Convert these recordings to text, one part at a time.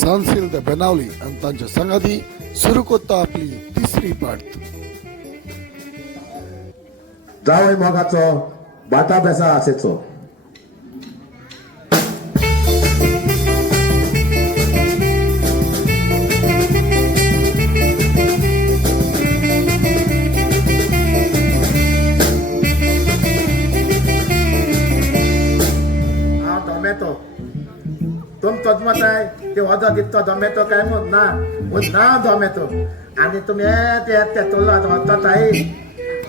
सहनशील बेनावली आणि तांच्या संगाती सुरू करता आपली तिसरी पार्ट. जावय मोगाचो बाटा बेसा आसेचो टोमॅटो तुमचोच मत आहे ते वजो दिसतो टोमॅटो काय मग ना टोमॅटो आणि तुम्ही ते तोला वतात आहे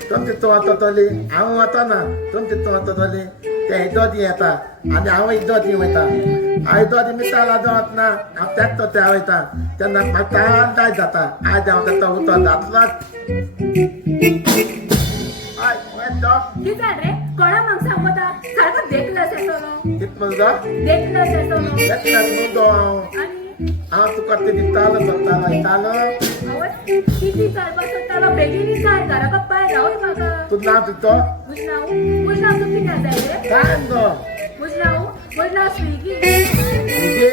तुमची तो वता तोली हांव वता ना तुमची तो वता तोली ते इदोदी येता आनी हांव इदोदी वयता हांव इदोदी मिसाला जावत ना हांव तेच तो त्या वयता तेन्ना म्हाका ताय जाता आयज हांव तेचो उतो जातलोच. हय वयता किती रे कोणा मग सांगता सारखं देखलं असेल कित म्हणटा देखलं असेल येतल्याच म्हणतो हांव तुका ते दितालो करतालो येतालो किती चालपास त्याला बेगिनी काय करा कप्पाय राहू म्हाका तुझं नाव दितो मुझनाव तुमची काय जाय रे काय म्हणतो मुझनाव स्विगी तुझे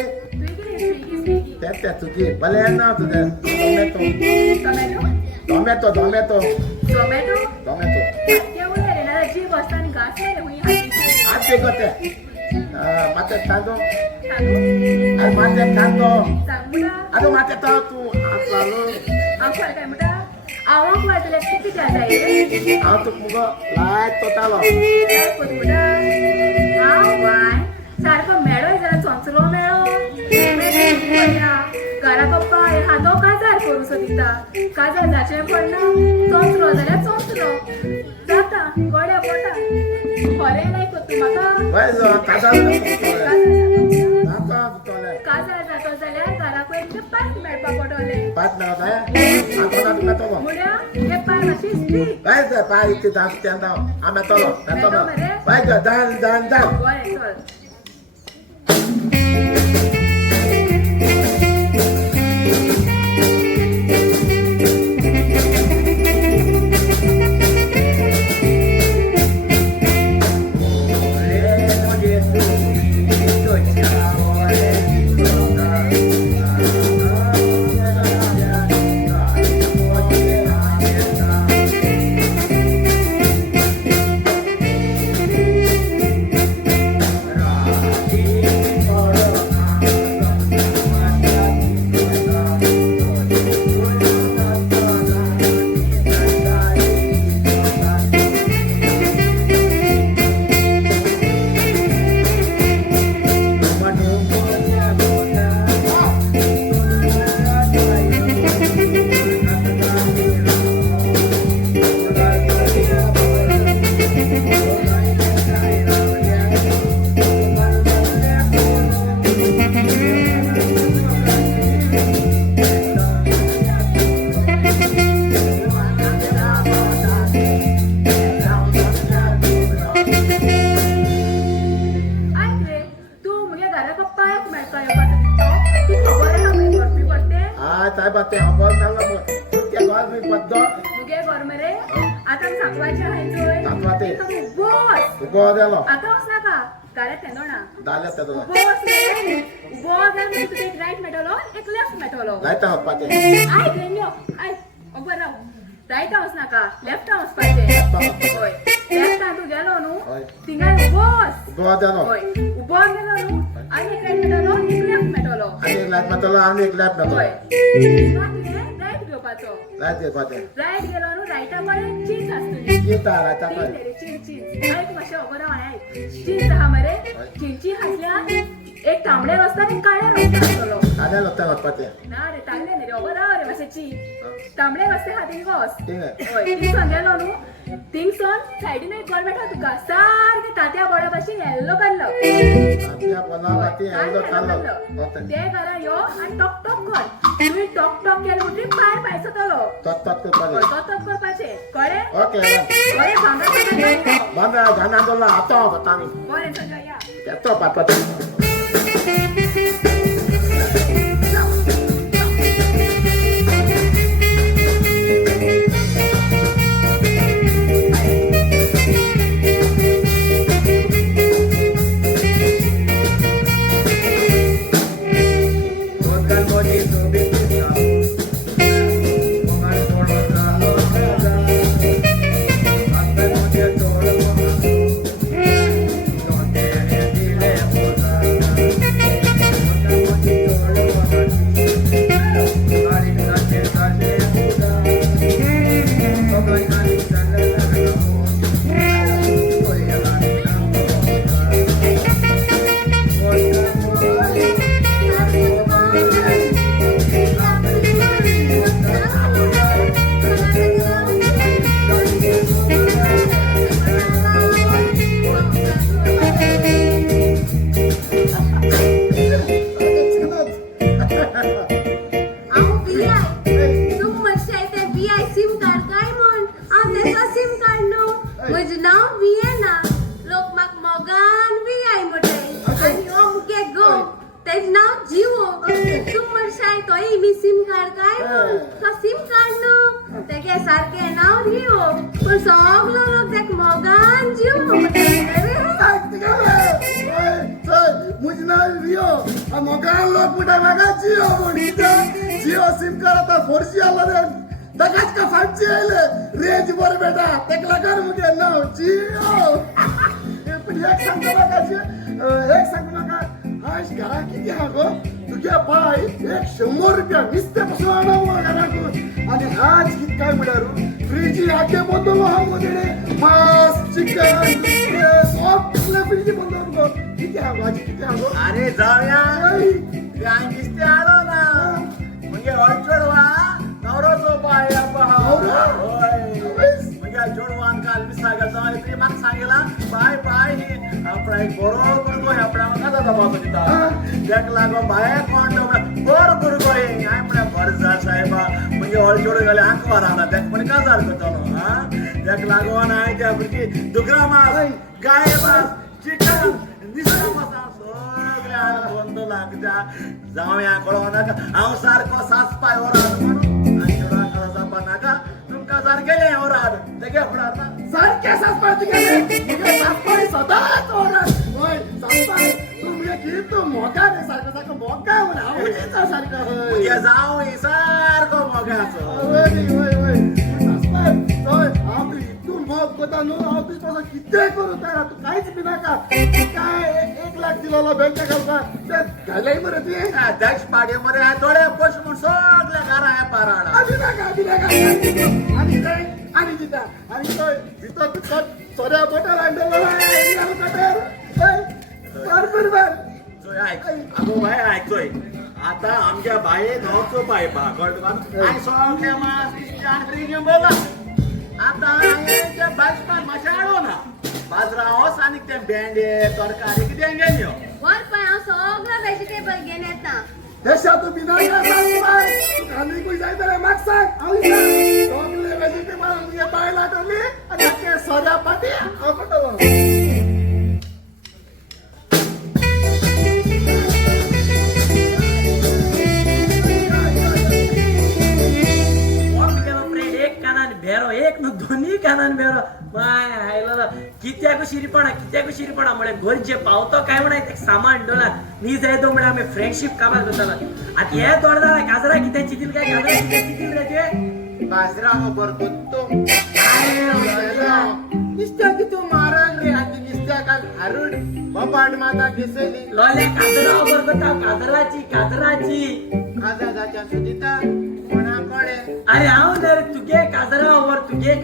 स्विगी ते तुझे भले नाव तुझं टोमॅटो टोमॅटो टोमॅटो केवढे रे ना जी बसताना घास रे हुई हाती आज ते करते माते तांदो सांगू आज माते तांदो सांग मुडा अगं माते ताव तू आज लालो आंखवाल काय मुडा आवक वाजले किती काय जाय रे हांव तुका मुगो लायक तोतालो काय कोण मुडा आव बाय सारखं मेळो जरा चोंचलो मेळो घरा पप्पा हातो काजार करू सोदिता काजार जाचे पडना चोंचलो जाल्यार चोंचलो जाता गोड्या पोटा खरें नाही करता म्हाका वय जो कादा नाता तोले काजार जातो जाल्यार घरा पयलीं पांच मेळपाक पडटले पाच मेळत आहे आता ना तो मुड्या हे पाय मातशी स्लीप वय जो पाय इथे दास तेंदा आमे तोलो मेळटो मरे वय जो दान बरें चल काय बाते हबल नाला त्या गाल मी पद्दो मुगे घर मरे आता सांगवाचे हाय जोय सांगवाते बॉस उबो देलो आता वसना का गाड्या तेंदोना दाले ते तुला बॉस उबो जाल्यार तुका एक राईट मेटलो एक लेफ्ट मेटलो लायता हप्पाते आय गेलो आय उबो राव राईट वसना का लेफ्ट वचपाचे होय लेफ्ट तू गेलो न्हू थिंगा बॉस उबो देलो होय उबो गेलो न्हू आनी एक राईट मेटलो एक लेफ्ट मेटलो आणि एक लाईट मातलो आणि एक लॅप होय नतो राईट घेवपाचो लाईट दे पाते राईट गेलो न्हू राईटा कडेन चीज आसतली येता लायता चीज पाय रे चीज आयक मातशें खबर आहा चीज आहा मरे चींची हासल्यान एक तांबडे रस्ता आनी काळे रस्ता आसतलो आले लोक हप्पाते ना रे तांबडे न्ही रे खबर आहा रे मातशें चीज तांबडे रस्ते आहा थिंग वच ठीक आहे होय थिंगसोन गेलो न्हू थिंगसोन सायडीन एक घर मेळटा तुका सारकें तात्या बोडा भाशेन येल्लो काडलो आपल्या पना माती एल्लो कालो ते घरा यो आनी टॉक टॉक कर तुवें टॉक टॉक केलें म्हणटरी पांय पायचो तलो तत तत करपाले तोच करपाचें कळ्ळें ओके बरें सांगा बंद गाना दोला आता बतानी बरें सगळ्या या येतो पापा जिओ सिम कार्ड आता 4G आला रे दगाच का 5G आले रेंज वर बेटा तेकला कर मुगे नाव जिओ पण एक सांग नका आज घरा किती हा गो तुझ्या बाई 100 रुपया नुसते बसून आणावं घरातून आणि आज किती काय म्हणारू फ्रीजी आके बंदलो हा मध्ये मास चिकन सब फ्रीजी बंदलो किती हा भाजी किती हा गो अरे जाऊया काय दिसते आलो ना म्हणजे अडचणवा नवरा सोपा आहे म्हणजे जोडवान काल मी सांगत जाऊ तरी मग सांगेला बाय बाय आपला एक बरोबर गोय आपला कसा दबाव दिता देख लागो बाय कोण बरोबर गोय काय म्हणा भरजा साहेबा म्हणजे अडचण गेले अंकवार आला देख पण का झालं करतो हा देख लागो नाही त्या म्हणजे दुगरा मास गाय मास चिकन निसरा मसाला बंद लागता जाऊया कळवा नाका हांव सारको सास पाय वराद म्हणून आणि एवढा कळसा बनाका तुमका सारखे वराद तेगे फुडार ना सारखे सासपाय तुगे सासपाय सदाच ओरड होय सासपाय तुम्ही की तू मोगा रे सारखं मोगा म्हणा आवडीचा सारखं होय उद्या जाऊ सारको मोगाचो होय सासपाय होय आपली तू मग कोता नो ऑफिस पासून किती करू तयार तू काहीच बी नका काय 1 लाख दिला बँक घालता ते घालाय बरं ते दक्ष पाडे मरे थोडे पश म्हणून सगळे घरा आहे पाराडा आणि जिता आणि तो जिथं तू सोऱ्या बोटाला आणलं बरोबर जोय ऐक अगो भाई ऐकतोय आता आमच्या बाये गावचो पाय पा कळतो का आणि सगळे मास आणि प्रीमियम बोला आता त्या बाजपान मशाळो ना बाजराओस आणि ते भेंडे तरकारी किती घेऊन यो वर पण हांव सगळं व्हेजिटेबल घेऊन येता देशा तू बिना तू खाली कोई जाय तर माग सांग आवली सगळे वेजिटेबल तुझ्या बायला टाकली आणि ते सोऱ्या पाटी आवडतो एक नु दोन्ही कानान बेरो माय हायला कित्याक शिरीपणा म्हळे घरचे पावतो काय म्हणा एक सामान डोला नी जाय तो म्हणे आम्ही फ्रेंडशिप कामात करताला आता हे तोडदा गाजरा किती चितील काय गाजरा किती चितील रे ते बाजरा हो बरगुत्तो निस्त्या की तू मारल रे आणि निस्त्या काल हारुड बपाट माता घेसली लोल्या गाजरा बरगता गाजराची आजादाच्या सुदिता कोणाकडे अरे हाव दर तुगे गाजरा ओवर मुगे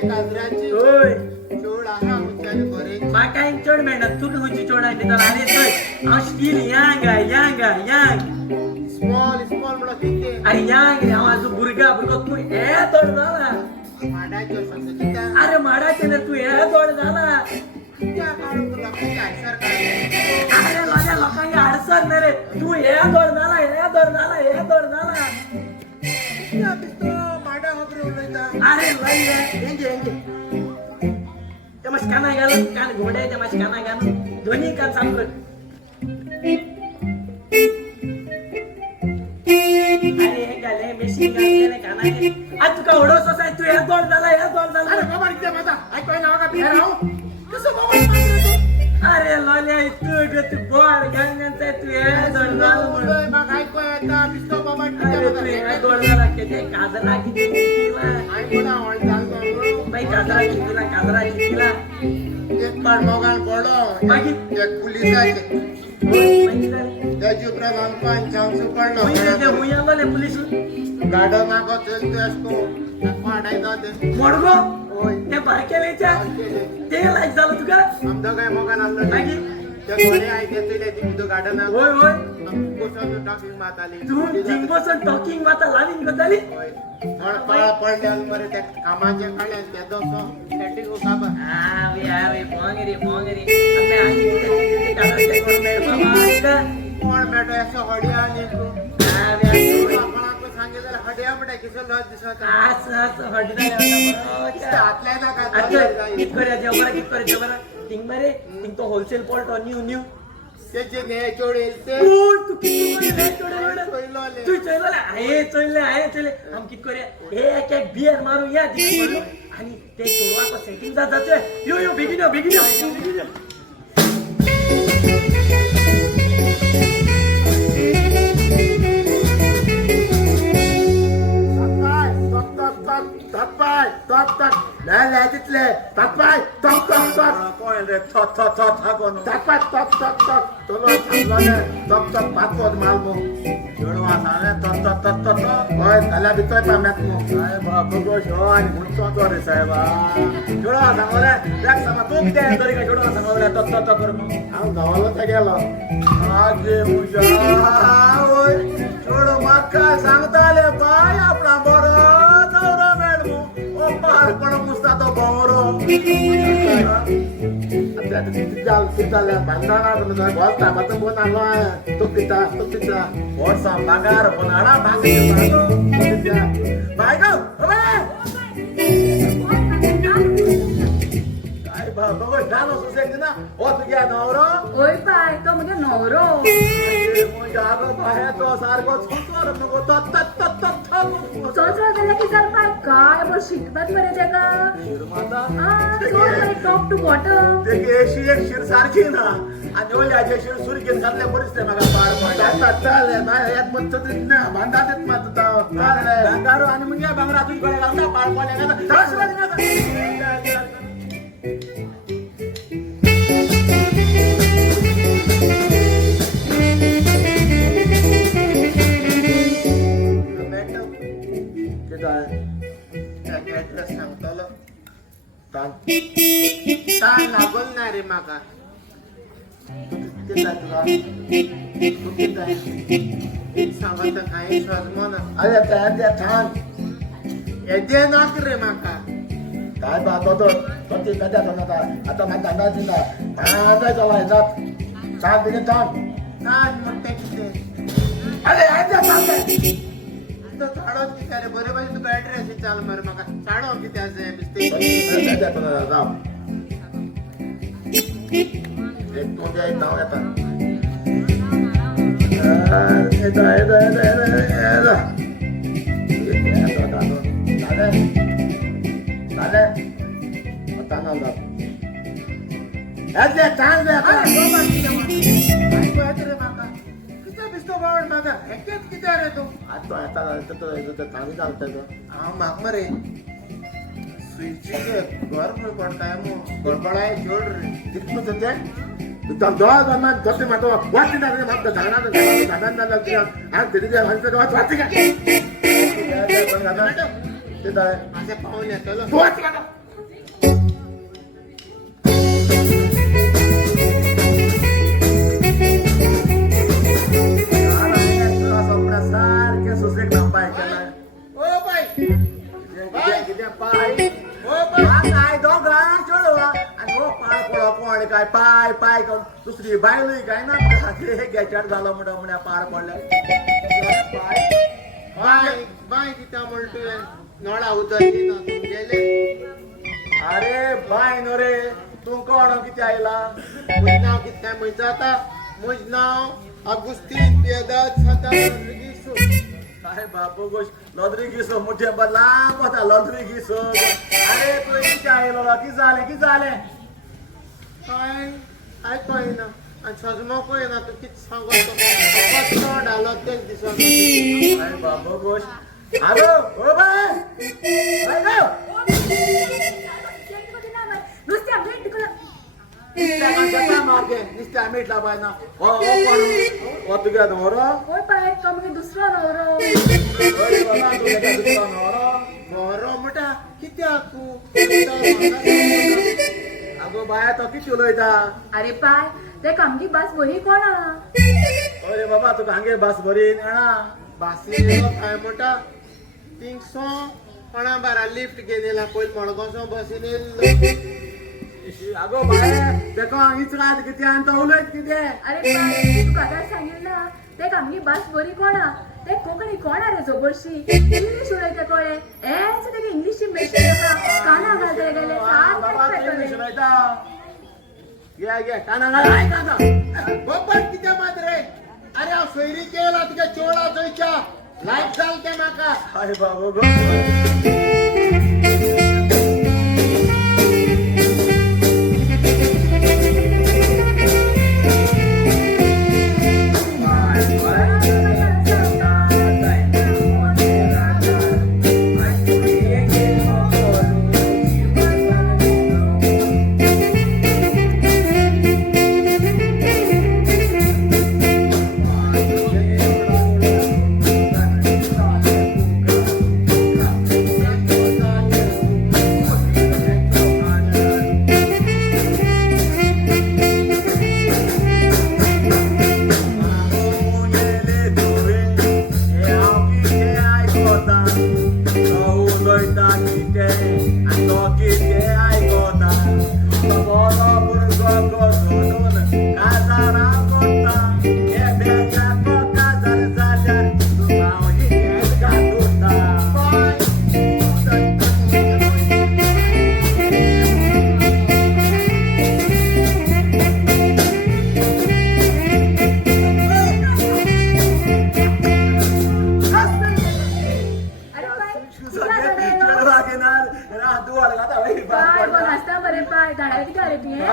काजराची होय चोड आहा उचाल बरे माका एक चोड मेळना तू हुंची चोडा दिता अरे तोय हाव स्टील यांग स्मॉल म्हणा किती अरे यांग रे हाव आजू बुरगा तू हे तोड झाला माडाच्या सुदिता अरे माडाचे ना तू हे तोड झाला त्या काढून तुला काय सरकार अरे लोल्या लोकांना अडचण नाही रे तू हे तोड झाला त्या पिस्तो माडा हबरे उलयता अरे लय हेंगे ते मस्त काना घाल कान घोडे ते मस्त काना घाल दोन्ही कान चालू कर अरे हे गाले मेशिन गाले काना घे आज तुका ओढोस असाय तू हे तोड झाला अरे बाबा इथे माझा ऐकवाय ना का बिहार आहो कसं बाबा अरे लोल्या तू गोड गंगन तू हे तोड झाला ते काजरा कितीला आणि पुन्हा म्हणतात बाई काजरा कितीला एक पाड मोगान पडलो मागीर? एक पुलिसाचे मागीर जालें? त्याची उपरांत आमकां चान्स पडलो मुयांगले पुलीस गार्डन नाको चलते असतो पाडायचा ते मोडगो होय ते बारकेलेच्या ते लायक झालं तुका आमचं काय मोगान असलं मागीर? ते कोणी आयकते ती तुझं गार्डन होय होय बसून टाकींग माताली तू थिंग बसून टॉकिंग माता लावीन करताली पळा पडल्या मरे त्या कामाचे काढले ते दोसो सेटिंग काबा आवे पोंगरी आम्ही आधी किती काढायचे कोण मेळ बाबा कोण मेटो असं हडी आली तू आवे आपण सांगितलं हड्या पडे किसो लज दिसत आज हडीला हातल्या ना काय अच्छा कित करे जेवरा थिंग मरे थिंग तो होलसेल पॉल्ट न्यू त्याचे ने चोडेल ते तू किती करे पहिलोले तू चोयले हम कित करे एक बियर मारू या आणि ते सोडवा सेटिंग जाते यो बेगिनो Tapai, lele title, tapai, top, कोण रे था कोण tapai, top, tolo chamlone, top, patod malmo. जोडवा सांगे tot Oi, tala bitoy pamet mo. काय बाबा गो शोन मुंचो तो रे साहेबा जोडवा सांगोले देख समा तू किती आहे तरी का जोडवा सांगोले tot कर मग Ang gawalo ta gelo. आगे मुजा ओय जोड मक्का सांगताले बाय आपला बरो नवरा मॅडम ओ पार पण मुस्ता तो Boro Ada kita lihat bandana teman-teman. Bos tamat pun alo tuh kita. और सा पगार बनाना भागे मारो बाय गो काय बाबा गो जानो सुसेक ना ओ तू क्या नवरो ओय बाय तो म्हणजे नवरो जागो बाहेर तो सारखो छोटो नको चोचरा गेला की जर काय बरं शिकतात बरे जगा टॉप टू बॉटम ते अशी एक शिर सारखी ना आणि ओल्याचे शिर सुर घेऊन घातल्या परिस्थिती मग पार पडला चालेल नाही यात म्हणतो ना बांधात मत चालेल बंगारो आणि मग या बंगरातून कडे घालता पार पडल्या ऍड्रेस सांगतलो ताण लागल ना रे माका सांगत काही सजमो ना अरे त्या छान येते नाक रे माका काय बाबा तो ते कद्या होता आता माझा धंदा दिला काय चालायचा सात दिले थांब काय म्हणते किती अरे आजा सांगते तो चाडो किती रे बरे बाई तुका ऍड्रेस चाल मरे माका चाडो किती असे मिस्टेक राव एक तो एक नाव येतात मरे स्विच घर पडताय गडबडाय जोड रे तिथून ते दवा जमा करते मातो वाटते ना मागं झाडांना लागते आणि तिथे जे म्हणते तेव्हा वाटते का ते काय असे पाहून येतो तू वाटते का सारखे सुसेक पाय केला ओ बाई पाय काय दोघा चढवा आणि हो पाय पडा कोण काय पाय पाय करून दुसरी बायलोय काय ना गॅचट झालं म्हणा पार पडल्या बाय बाय किती म्हणतोय नळा उतरली ना तू गेले अरे बाय नो रे तू कोण किती आयला मुझ नाव किती काय माहिती आता मुझ नाव अगुस्तीन पियदात सदा काय बापू गोश लॉदरी घिसो मोठे लांब होता लॉदरी घिसो अरे तू किती आयलो की झाले काय ऐकू ना आणि सजमा कोय ना तू किती सांगतो डालो तेच दिसत काय बापू गोश आगो ओ बाय बाय गो नुस्त्या भेट तुला निस्त्या मागे निस्त्या मीठला बाय ना ओ कोण ओ तुगे नवरो ओय पाय तो मगे दुसरो नवरो ओय बाबा तुगे दुसरो नवरो मोठा कित्याक तू आगो बाय तो किती उलयता अरे पाय ते कामगी बास बरी कोणा अरे बाबा तुका हांगे बस बरी येणा बासी काय म्हणटा थिंगसो कोणा बारा लिफ्ट घेतला पयली मडगांवचो बसीन येयल्लो आगो बाय तेका इचरात किती आनी तो उलयत कितें अरे पाय तू कादा सांगितला ते कामगी बास बरी कोणा ते कोंकणी कोणा रे जोबरशी इंग्लिश उलयता कोळे एच ते इंग्लिश मेशे काना घालते गेले बाबा सारखे इंग्लिश पेटले. उलयता घे काना घाल आय काना बपट कित्या मात रे अरे हांव सोयरी केला तुगे चोळा चोयच्या लायक जाल ते म्हाका हाय बाबा गो अरे पाय तुला घडे पाय कोण असता बरे पाय धाडा किती अरे तुये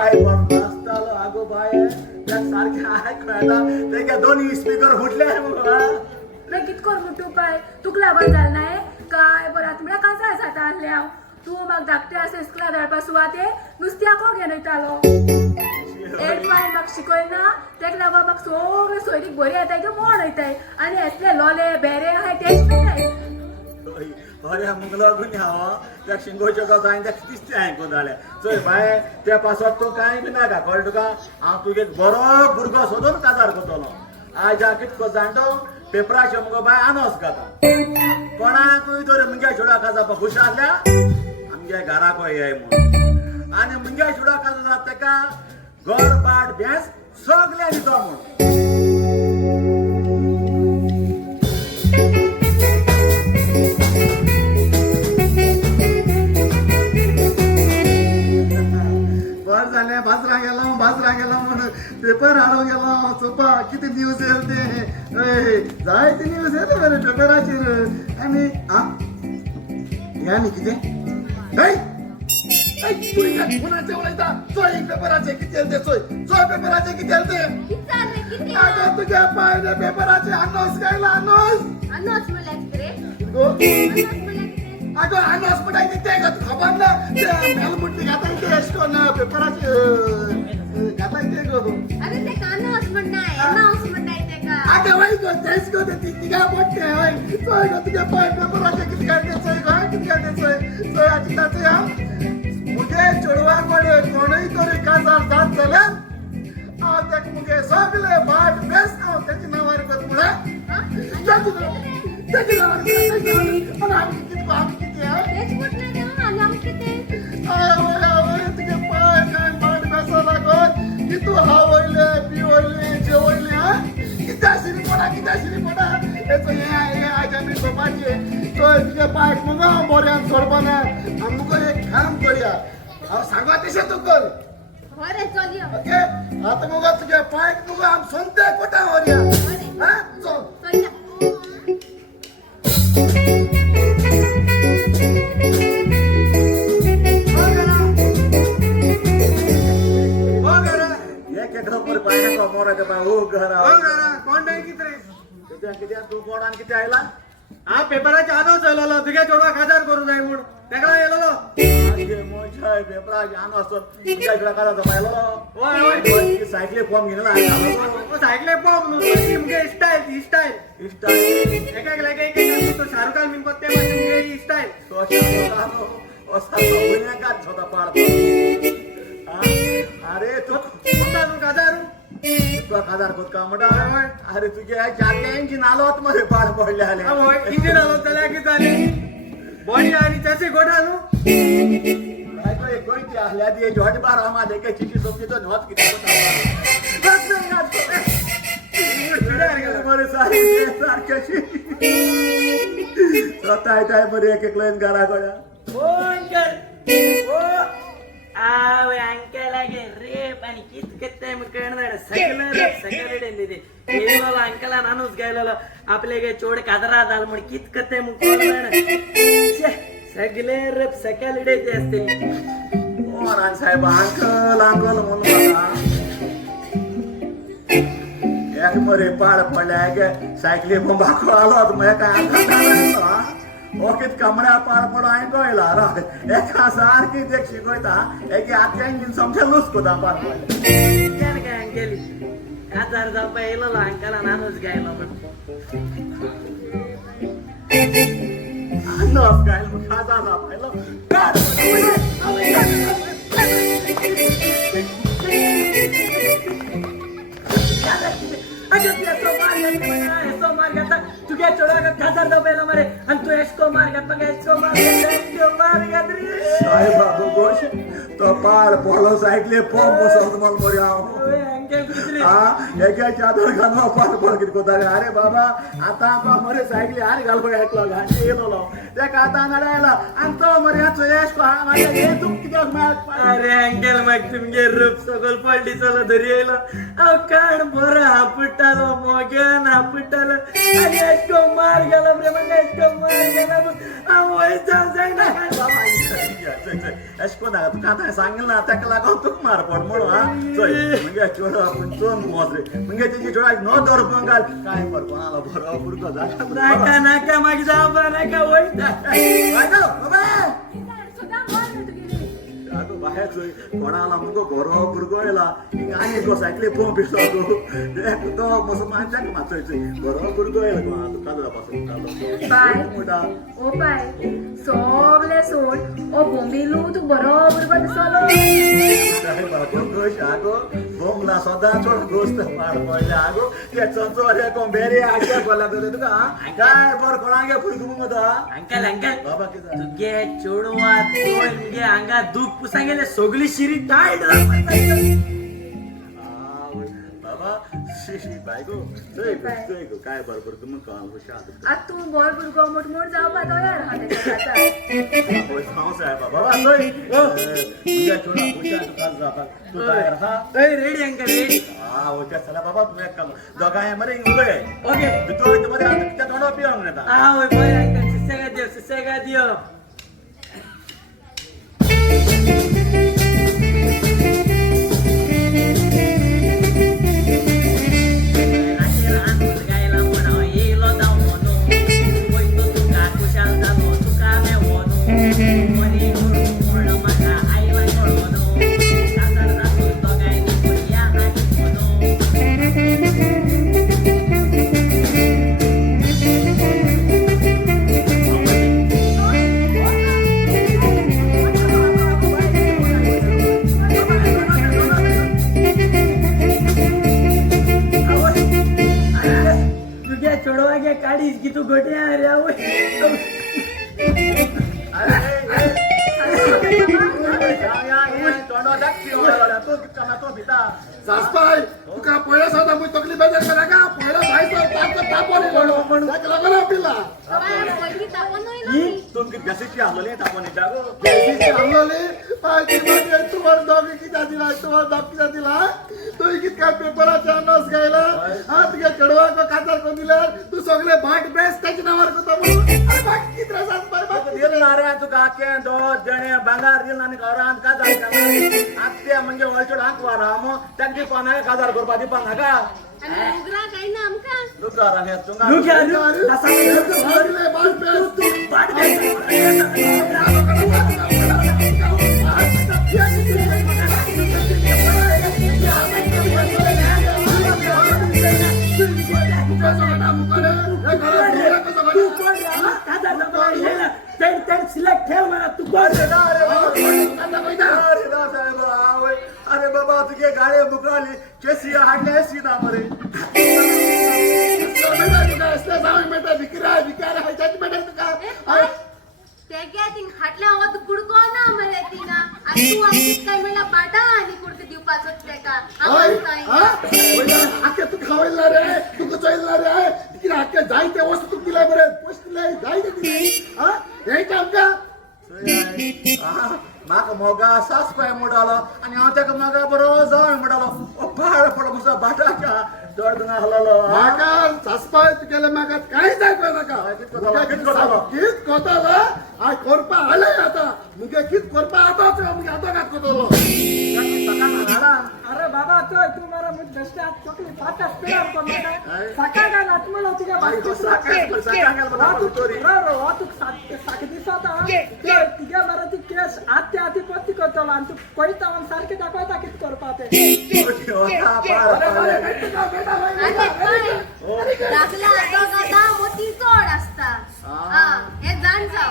आगो बाय सारखे ऐकूया ते दोन्ही स्पीकर फुटले रे कित कर मुटू पाय तुक लाभन जाल नाय काय बरं आता म्हळ्यार कांचा जाता आसले हांव तू म्हाका धाकटे आसा इस्कुला धाडपा सुवाते नुस्त्याको घेवन वयतालो एक पाय म्हाका शिकयना तेका लागून म्हाका सगळे सोयरीक बरी येताय त्यो मोड वयताय आनी असले लोले बेरे आहाय टेस्ट मेळटाय अरे मुग लागून हांव त्या शिंगोच्या गजांनी त्या दिसते आयकून जालें चोय बाय त्या पासत तूं कांय बी नाका कळ्ळें तुका हांव तुगे बरो भुरगो सोदून काजार करतलो आज हांव कितको जाणटो पेपराचेर मुगो बाय आनोस घाता कोणाकूय तर मुंग्या चुडा काजा खुश आसल्या आमगे घराको येय म्हूण आनी मुंग्या चुडा काजा जाता तेका घर बाट भेस सगळे दितो म्हूण बर झाले बाजरा गेलो म्हणून पेपर हाडून गेलो चोपा किती न्यूज येल ते जायते न्यूज येले बरे पेपराचेर आनी ह्या कितें कुणाचे उलयता चोय पेपराचे कितें येल ते चोय पेपराचे कितें येल ते किती किती आगो तुगे पायले पेपराचे अनोस कायला अनोस अनोस म्हणल्यार कितें रे गो अनोस म्हणल्यार कितें आगो अनोस म्हणटाय ते खबर ना ते मेलमुट्टी घाताय ते एशकोन पेपराचे घाताय ते गो अरे ते अनोस म्हणटाय अनाउन्स म्हणटाय तेका आगे वय गो तेच गो ते तिगा मोठे हय चोय गो तुगे पाय पेपराचे कितें काय ते चोय गो कितें काय ते चोय आजी ताचे हा मुगे चोडवा कोडे कोणय तरी काजार जात जाल्यार हांव तेका मुगे सगळे बाट बेस हांव तेच्या नांवार करता म्हळ्यार तेच्या नांवार आमी कितें हा तेच म्हटलं रे आनी आमी कितें आवय तुगे पाय काय बाट बेसा लागोन की तूं हावयले पिवयले जेवयले हा कित्या शिरी पडा हेचो हे आजा मी सोपाचे चोय तुगे पायक मुगो हांव बऱ्यान सोडपाना आमी मुगो एक काम करया हांव सांगो तशें तूं कर बरें चल यो ओके आतां मुगो तुगे पायक मुगो आमी सोंते कोटा व्हरया हा चल चल या एक नंबर पाहिजे मोर मोर घरा कोण नाही किती रे किती तू कोण आणि किती आयला हा पेपराच्या आदो चललो तुगे चोडवा खाजार करू जाय म्हणून तेका येलो आगे मोजाय पेपरा जान असतो तुझ्या इकडे काय पाहिलं ओय ओय सायकली फॉर्म घेऊन आला सायकले पॉम नु मुगे स्टाईल इष्ट एक एक लगे एक तो शाहरुख खान मिन कोते मत मुगे स्टाईल तो असा बघण्या का छोटा पाड अरे तू कोणता नु काजारू तुका खाजार कोत का मोठा अरे तुझे चारच्या इंजिन आलो होत मध्ये पाड पडले आले ओय इंजिन आलो चला की झाली बॉडी आणि त्याचे गोठानु काय काय कोणती आल्या दी जॉडी बार आम्हाला काय चिठी सोपती तो नव्हत किती बरे सारे सारख्याशी स्वतः काय बरे एक एक लाईन गाडा गड्या ओ अंकल ओ आवे अंकल आगे ರೇಪ್ आणि ಕಿತ್ ಕತ್ತೆ ಮುಕ್ಕಣದ ಸಕಲಡೆ ಇದೆ ಕೇವಲ ಅಂಕಲ ನಾನು ಗೈಲಲ್ಲ आपल्यागे चोड कादरा दाल म्हण कित कते मुकोण सगले ರೇಪ್ सकलಡೆ ते असते ओ नान साहेब अंकल अंकल म्हणून मला एक मरे पाड पडल्या गे सायकली बंबाको आलो होत मग काय अंकल ओके कमळ्या पाड पडो हांवें गोयला रा एका सारकी देख शिकयता एक आख्या इंजिन समजा लूज कोता पाड पडले काय काय अंकेली 1000 रुपये इलो अंकला नानूच गायलो नस गायल मग खाजा जा पाहिलं तुझ्या चोळा 1000 रुपये मरे आणि तू एस्को मार बघ एस्को मार साहेब बाबू गोश तो पाड पडलो सायकली पंप बसवत मला मरे हांव हा एका चादर घालून पाड पड किती कोतारे अरे बाबा आता आमका मरे सायकली आनी घालपा येतलो घांटी येलो तेका आता नडायला आणि तो मरे याचो एस्को हा माझ्या हे तू कित्याक मेळत अरे अंकेल मग तुमगे रूप सगळ पडली चला धरी येलो अहो काण बरं हापटालो मोग्यान हापटालो आणि एस्को मार गेला रे म्हणजे एस्को मार गेला अहो जाऊ जाय ना एस्को ना तू कांता सांगेल ना तेका लागून तुक मार पड म्हणून हा चोय म्हणजे चोडा आपण चोन मोजरे म्हणजे त्याची चोडा नो दर घाल काय पर कोणाला बरो पुरको नाका नाका माग जाऊ बा नाका वयता सुद्धा बोल रे तुगे आगो बाहेर चोय कोणाला मुगो बरो पुरको येला आनी गो सायकली पंप येतो तो मसो मानच्या माचोय चोय बरो पुरको येला कोणा तू कादरा पासून बाय मोडा ओ बाय सगळे सोड ओ बोंबिलू तू बरोबर दिसलो साहेब बाबू गोश आगो बोंगला सदा चोड गोस्त पाड पडले आगो ते चंचोरे कोंबेरे आग्या बोला तर तुका काय बर कोणागे फुरकू मत अंकल अंकल बाबा किती तुगे चोडवा तोंगे अंगा दूध पुसा गेले सगळी शिरी टाईट बाबा शिशी बायगो चोय गो काय बरोबर तुम काम हुशार आता तू बोल बुरगो मोठ जाऊ पातो यार हा त्याच्या होय सांग साहेब बाबा चोय तुझ्या चोडा हुशार काल जाता तू तयार हा रेडी अंकल रेडी हा होत्या चला बाबा तुम्ही एक काम दोघांय मरे उलय ओके तो मध्ये आता किती थोडा पिऊन नेता हा होय बरे अंकल सुसेगा दियो चोडवा घ्या काढीस की तू गोटे अरे सासपाय तुका पळ्या साधा मी तकली बेजार करा का पळ्या भाई तापोली म्हणून लागला पिला पडली तापन नाही तुमकी गॅसेची आलोली तापन येता जैसी हमलाले पायची मध्ये तुम्हाला दोघी किती दिला तुम्हाला दाखला दिला तू कित काय पेपराचा नस गायला हा तुझ्या चढवा को खातर को दिला तू सगळे भाट बेस त्याच्या नावावर को म्हणून अरे भाट किती त्रास पाय बाप दिलणारे तू काके दो जणे बांगार दिल आणि घरात का जाय आत्या म्हणजे वळचड हाक वारा मग त्या दिपाना 1000 रुपये दिपाना का आणि उगरा काय ना आमका लुकार आणि तुंगा नुग्या सिलेक्ट ठेव मला तू कोण अरे बाबा तुझे गाडी मुकाली केसी हाडले सीधा मरे ते काय ती हाटल्या हवा तू कुडको ना मरे तिना आणि तू आमचीच काय म्हणला बाटा आणि कुडके दिवपाचो ते का आम्हाला काय तू खावायला रे तू कचवायला रे तिकडे हाके जायते वस्तू तू दिला बरं पोचले जायते तिने हा हे काम का म्हाका मोगा सास पाय मोडालो आणि हांव ताका मोगा बरो जावं म्हणटालो पाड पड मुसा बाटाच्या दोडना हललो म्हाका सासपाय तुगेले म्हाका कांयच आयकूं नाका कित कोतालो? कित कोतालो हांव करपा आले आतां मुगे कित करपा आतांच मुगे आतां कात कोतालो अरे बाबा तू मारा मुझ दस्ते हाथ चोकली पाटा पेड़ पर लगा सका का नटमल होती का बात तू साक दिसता तिघा मारा ती केस आते आती पत्ती करतो आणि तू कोयता मग सारखे दाखवता किती करपाते आणि काय लागला दोघांना मोठी जोड असता हा हे जाण जाव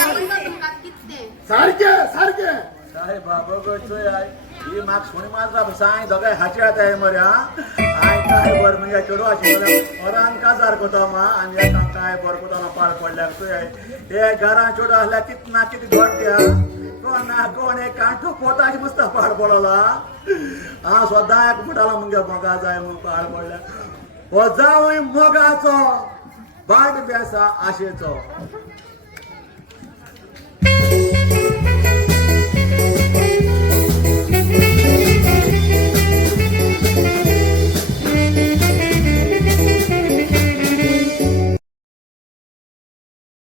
आपण तो तुमका कितने सारखे सारखे काय बाबा गोचोय आय ही माग सुणी माझा साय दोगाय हाची आता आहे मरे हा आय काय बर म्हणजे चेडू आशी वरान काजार कोता मा आणि एका काय बर कोता पाळ पडल्या तोय हे घरा चेडू आसल्या कित ना किती घोटत्या कोण ना कोण एक कांठो पोताची मस्त पाळ पडला हा स्वतः एक फुटाला मुंगे मोगा जाय मग पाळ पडल्या हो जावय मोगाचो बाट बेसा आशेचो